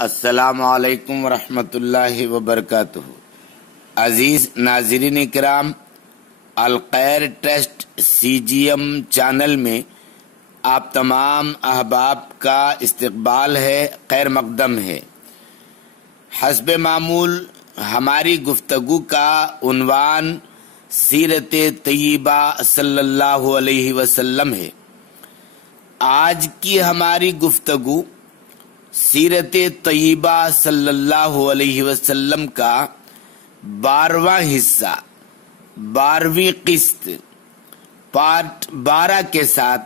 السلام علیکم ورحمۃ اللہ وبرکاتہ۔ عزیز ناظرین کرام، الخیر ٹرسٹ CGM چینل میں آپ تمام احباب کا استقبال ہے، خیر مقدم ہے۔ حسب معمول ہماری گفتگو کا عنوان سیرت طیبہ صلی اللہ علیہ وسلم ہے۔ آج کی ہماری گفتگو سیرت طیبہ صلی اللہ علیہ وسلم کا 12واں حصہ، 12ویں قسط، پارٹ 12 کے ساتھ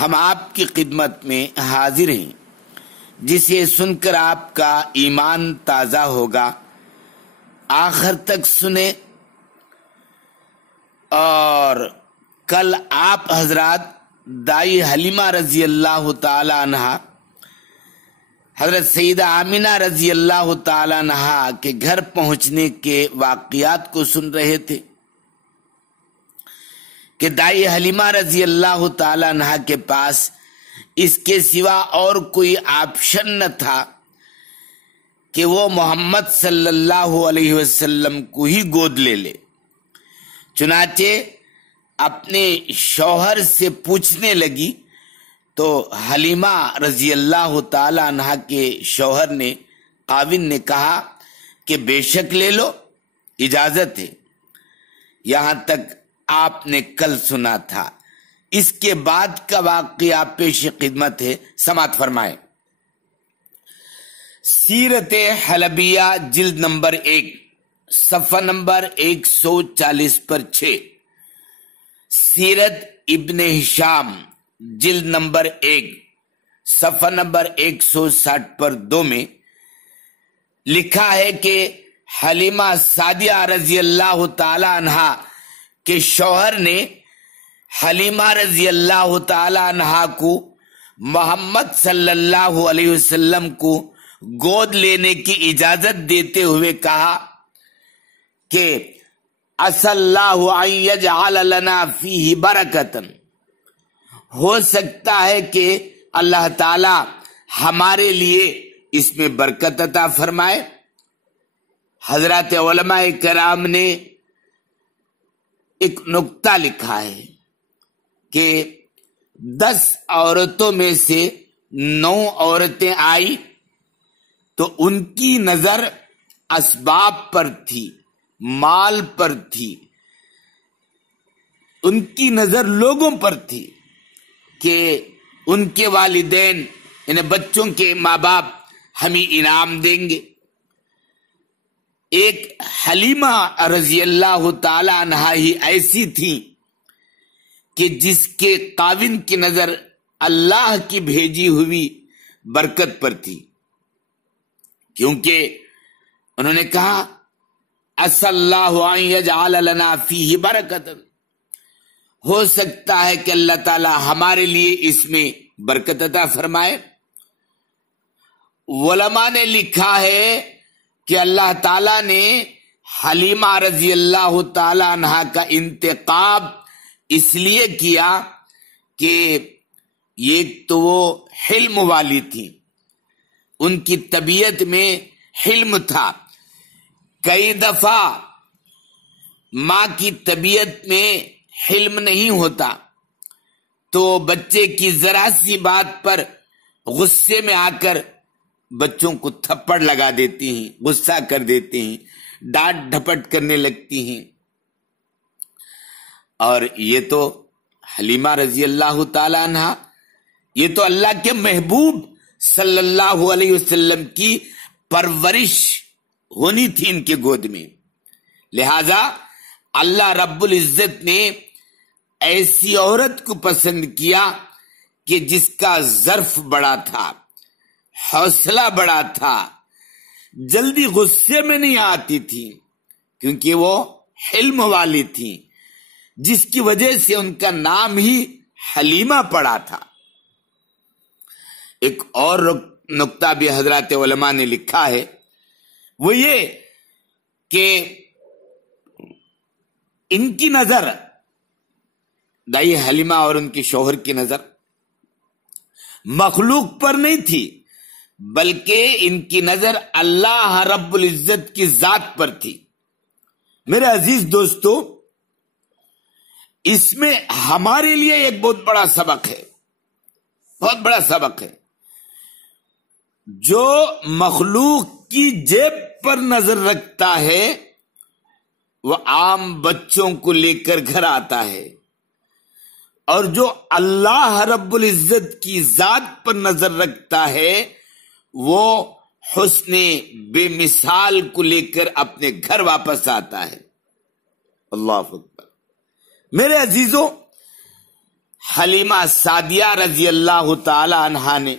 ہم آپ کی خدمت میں حاضر ہیں، جسے سن کر آپ کا ایمان تازہ ہوگا۔ آخر تک سنیں اور کل آپ حضرات دائی حلیمہ رضی اللہ تعالی عنہا، حضرت سیدہ آمینہ رضی اللہ تعالی عنہا کے گھر پہنچنے کے واقعات کو سن رہے تھے کہ دائی حلیمہ رضی اللہ تعالی عنہا کے پاس اس کے سوا اور کوئی آپشن نہ تھا کہ وہ محمد صلی اللہ علیہ وسلم کو ہی گود لے لے۔ چنانچہ اپنے شوہر سے پوچھنے لگی تو حلیمہ رضی اللہ تعالی عنہ کے شوہر نے، خاوند نے کہا کہ بے شک لے لو، اجازت ہے۔ یہاں تک آپ نے کل سنا تھا۔ اس کے بعد کا واقعہ پیش خدمت ہے، سماعت فرمائیں۔ سیرت حلبیہ جلد نمبر 1، صفحہ نمبر 140 پر 6، سیرت ابن ہشام جلد نمبر 1، صفحہ نمبر 160 پر 2 میں لکھا ہے کہ حلیمہ سعدیہ رضی اللہ تعالی عنہا کے شوہر نے حلیمہ رضی اللہ تعالی عنہا کو محمد صلی اللہ علیہ وسلم کو گود لینے کی اجازت دیتے ہوئے کہا کہ عسى اللہ ان یجعل لنا فیہ برکۃ، ہو سکتا ہے کہ اللہ تعالی ہمارے لیے اس میں برکت عطا فرمائے۔ حضرات علماء کرام نے ایک نکتہ لکھا ہے کہ 10 عورتوں میں سے 9 عورتیں آئی تو ان کی نظر اسباب پر تھی، مال پر تھی، ان کی نظر لوگوں پر تھی کہ ان کے والدین یعنی بچوں کے ماں باپ ہمیں انعام دیں گے۔ ایک حلیمہ رضی اللہ تعالی عنہا ہی ایسی تھی کہ جس کے خاوند کی نظر اللہ کی بھیجی ہوئی برکت پر تھی، کیونکہ انہوں نے کہا عسى اللہ ان یجعل لنا فیہ برکۃ، ہو سکتا ہے کہ اللہ تعالی ہمارے لیے اس میں برکت عطا فرمائے۔ علماء نے لکھا ہے کہ اللہ تعالی نے حلیمہ رضی اللہ تعالی عنہا کا انتخاب اس لیے کیا کہ ایک تو وہ حلم والی تھی، ان کی طبیعت میں حلم تھا۔ کئی دفعہ ماں کی طبیعت میں حلم نہیں ہوتا تو بچے کی ذرا سی بات پر غصے میں آ کر بچوں کو تھپڑ لگا دیتی ہیں، غصہ کر دیتی ہیں، ڈانٹ ڈھپٹ کرنے لگتی ہیں۔ اور یہ تو حلیمہ رضی اللہ تعالی عنہا، یہ تو اللہ کے محبوب صلی اللہ علیہ وسلم کی پرورش ہونی تھی ان کے گود میں، لہذا اللہ رب العزت نے ایسی عورت کو پسند کیا کہ جس کا ظرف بڑا تھا، حوصلہ بڑا تھا، جلدی غصے میں نہیں آتی تھی، کیونکہ وہ حلم والی تھی، جس کی وجہ سے ان کا نام ہی حلیمہ پڑا تھا۔ ایک اور نکتہ بھی حضرات علماء نے لکھا ہے، وہ یہ کہ ان کی نظر، دائی حلیمہ اور ان کے شوہر کی نظر مخلوق پر نہیں تھی بلکہ ان کی نظر اللہ رب العزت کی ذات پر تھی۔ میرے عزیز دوستو، اس میں ہمارے لیے ایک بہت بڑا سبق ہے، بہت بڑا سبق ہے۔ جو مخلوق کی جیب پر نظر رکھتا ہے وہ عام بچوں کو لے کر گھر آتا ہے، اور جو اللہ رب العزت کی ذات پر نظر رکھتا ہے وہ حسن بے مثال کو لے کر اپنے گھر واپس آتا ہے۔ اللہ اکبر۔ میرے عزیزوں، حلیمہ سعدیہ رضی اللہ تعالی عنہا نے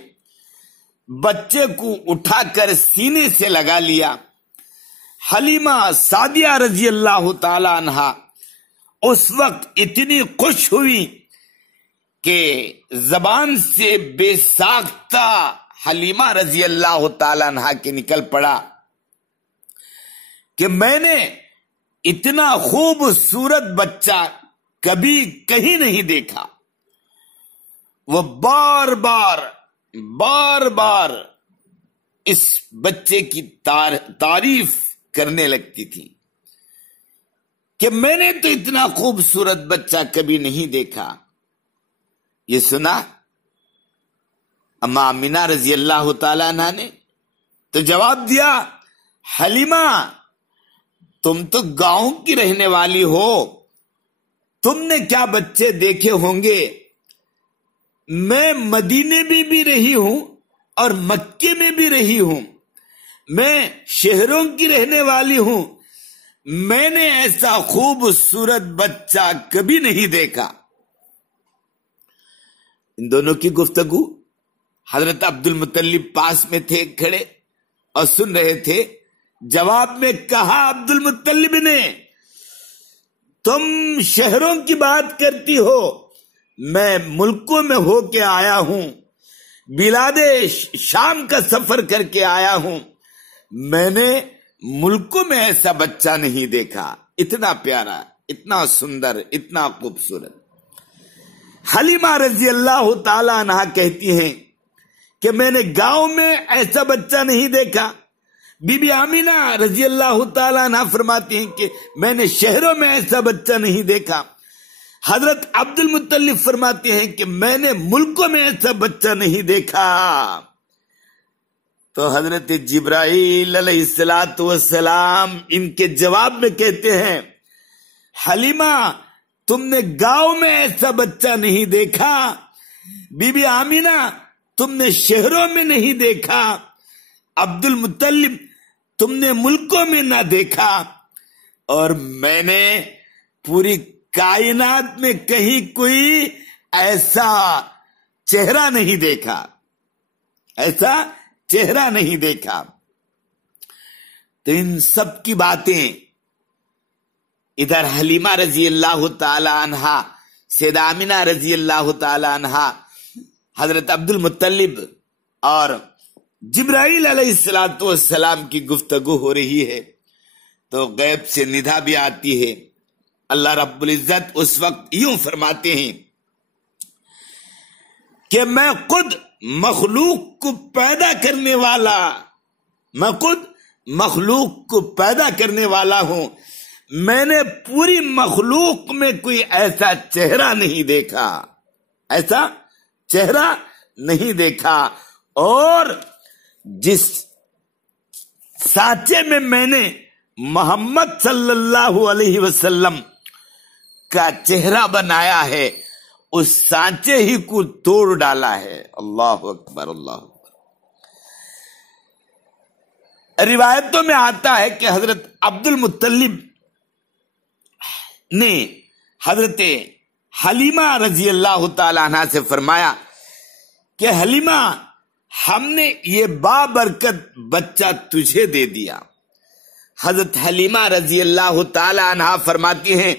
بچے کو اٹھا کر سینے سے لگا لیا۔ حلیمہ سعدیہ رضی اللہ تعالی عنہا اس وقت اتنی خوش ہوئی کہ زبان سے بے ساختہ حلیمہ رضی اللہ تعالی عنہا کے نکل پڑا کہ میں نے اتنا خوبصورت بچہ کبھی کہیں نہیں دیکھا۔ وہ بار بار اس بچے کی تعریف کرنے لگتی تھی کہ میں نے تو اتنا خوبصورت بچہ کبھی نہیں دیکھا۔ یہ سنا اما آمینہ رضی اللہ تعالی عنہ نے تو جواب دیا، حلیمہ تم تو گاؤں کی رہنے والی ہو، تم نے کیا بچے دیکھے ہوں گے؟ میں مدینے میں بھی رہی ہوں اور مکے میں بھی رہی ہوں، میں شہروں کی رہنے والی ہوں، میں نے ایسا خوبصورت بچہ کبھی نہیں دیکھا۔ ان دونوں کی گفتگو، حضرت عبد المطلب پاس میں تھے کھڑے اور سن رہے تھے۔ جواب میں کہا عبد المطلب نے، تم شہروں کی بات کرتی ہو، میں ملکوں میں ہو کے آیا ہوں، بلاد شام کا سفر کر کے آیا ہوں، میں نے ملکوں میں ایسا بچہ نہیں دیکھا، اتنا پیارا، اتنا سندر، اتنا خوبصورت۔ حلیمہ رضی اللہ تعالی عنہا کہتی ہیں کہ میں نے گاؤں میں ایسا بچہ نہیں دیکھا۔ بی بی آمینہ رضی اللہ تعالی عنہا فرماتی ہیں کہ میں نے شہروں میں ایسا بچہ نہیں دیکھا۔ حضرت عبد المطلب فرماتے ہیں کہ میں نے ملکوں میں ایسا بچہ نہیں دیکھا۔ تو حضرت جبرائیل علیہ السلام ان کے جواب میں کہتے ہیں، حلیمہ تم نے گاؤں میں ایسا بچہ نہیں دیکھا، بی بی آمینہ تم نے شہروں میں نہیں دیکھا، عبد المطلب تم نے ملکوں میں نہ دیکھا، اور میں نے پوری کائنات میں کہیں کوئی ایسا چہرہ نہیں دیکھا، ایسا چہرہ نہیں دیکھا۔ تو ان سب کی باتیں ادھر حلیمہ رضی اللہ تعالی عنہا، سیدہ آمینہ رضی اللہ تعالی عنہا، حضرت عبد المطلب اور جبرائیل علیہ السلام کی گفتگو ہو رہی ہے، تو غیب سے ندا بھی آتی ہے۔ اللہ رب العزت اس وقت یوں فرماتے ہیں کہ میں خود مخلوق کو پیدا کرنے والا، میں خود مخلوق کو پیدا کرنے والا ہوں، میں نے پوری مخلوق میں کوئی ایسا چہرہ نہیں دیکھا، ایسا چہرہ نہیں دیکھا، اور جس سانچے میں نے محمد صلی اللہ علیہ وسلم کا چہرہ بنایا ہے اس سانچے ہی کو توڑ ڈالا ہے۔ اللہ اکبر، اللہ اکبر۔ روایتوں میں آتا ہے کہ حضرت عبد المطلب نے حضرت حلیمہ رضی اللہ تعالی عنہ سے فرمایا کہ حلیمہ ہم نے یہ بابرکت بچہ تجھے دے دیا۔ حضرت حلیمہ رضی اللہ تعالی عنہ فرماتی ہیں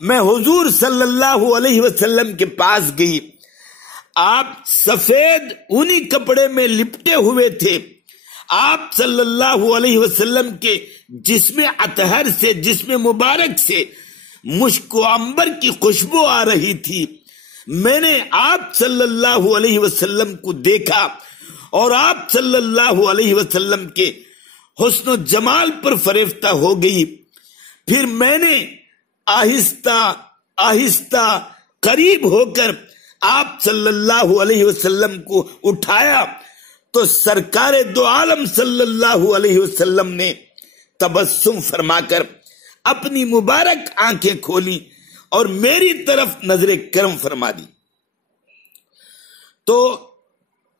میں حضور صلی اللہ علیہ وسلم کے پاس گئی، آپ سفید اونی کپڑے میں لپٹے ہوئے تھے، آپ صلی اللہ علیہ وسلم کے جسم اطہر سے، جسم مبارک سے مشک و عنبر کی خوشبو آ رہی تھی۔ میں نے آپ صلی اللہ علیہ وسلم کو دیکھا اور آپ صلی اللہ علیہ وسلم کے حسن و جمال پر فریفتہ ہو گئی. پھر میں نے آہستہ آہستہ قریب ہو کر آپ صلی اللہ علیہ وسلم کو اٹھایا تو سرکار دو عالم صلی اللہ علیہ وسلم نے تبسم فرما کر اپنی مبارک آنکھیں کھولی اور میری طرف نظر کرم فرما دی. تو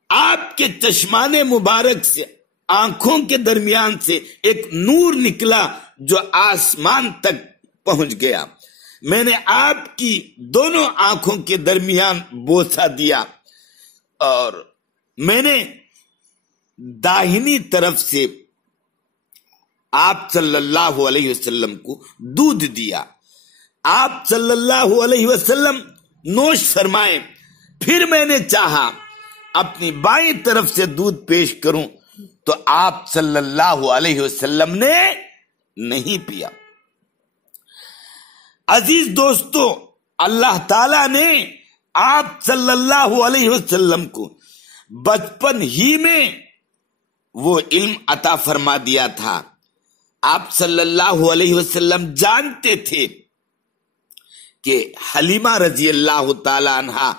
آپ کے چشمان مبارک سے آنکھوں کے درمیان سے ایک نور نکلا جو آسمان تک پہنچ گیا. میں نے آپ کی دونوں آنکھوں کے درمیان بوسہ دیا اور میں نے داہنی طرف سے آپ صلی اللہ علیہ وسلم کو دودھ دیا. آپ صلی اللہ علیہ وسلم نوش فرمائے. پھر میں نے چاہا اپنی بائیں طرف سے دودھ پیش کروں تو آپ صلی اللہ علیہ وسلم نے نہیں پیا. عزیز دوستو، اللہ تعالی نے آپ صلی اللہ علیہ وسلم کو بچپن ہی میں وہ علم عطا فرما دیا تھا. آپ صلی اللہ علیہ وسلم جانتے تھے کہ حلیمہ رضی اللہ تعالی عنہا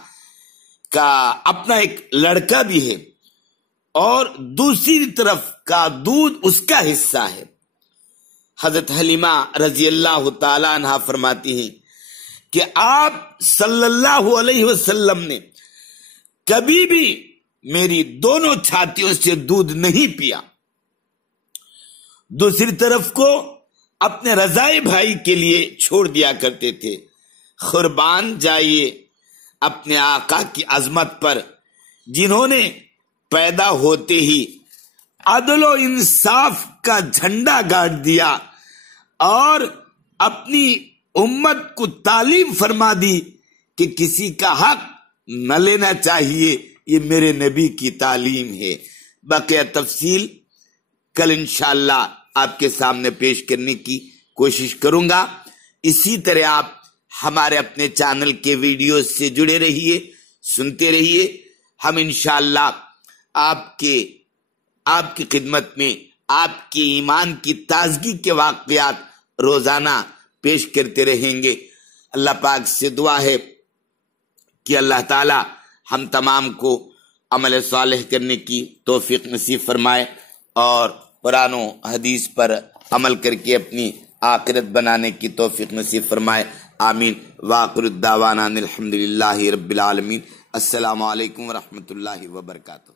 کا اپنا ایک لڑکا بھی ہے اور دوسری طرف کا دودھ اس کا حصہ ہے. حضرت حلیمہ رضی اللہ تعالی عنہا فرماتی ہیں کہ آپ صلی اللہ علیہ وسلم نے کبھی بھی میری دونوں چھاتیوں سے دودھ نہیں پیا. دوسری طرف کو اپنے رضائی بھائی کے لیے چھوڑ دیا کرتے تھے. قربان جائیے اپنے آقا کی عظمت پر، جنہوں نے پیدا ہوتے ہی عدل و انصاف کا جھنڈا گاڑ دیا اور اپنی امت کو تعلیم فرما دی کہ کسی کا حق نہ لینا چاہیے. یہ میرے نبی کی تعلیم ہے. بقیہ تفصیل کل انشاءاللہ آپ کے سامنے پیش کرنے کی کوشش کروں گا. اسی طرح آپ ہمارے اپنے چینل کے ویڈیوز سے جڑے رہیے، سنتے رہیے. ہم انشاءاللہ آپ کی خدمت میں آپ کے ایمان کی تازگی کے واقعات روزانہ پیش کرتے رہیں گے. اللہ پاک سے دعا ہے کہ اللہ تعالی ہم تمام کو عمل صالح کرنے کی توفیق نصیب فرمائے اور قرآن و حدیث پر عمل کر کے اپنی آخرت بنانے کی توفیق نصیب فرمائے. آمین. وآخر الدعوانا الحمدللہ رب العالمین. السلام علیکم ورحمۃ اللہ وبرکاتہ.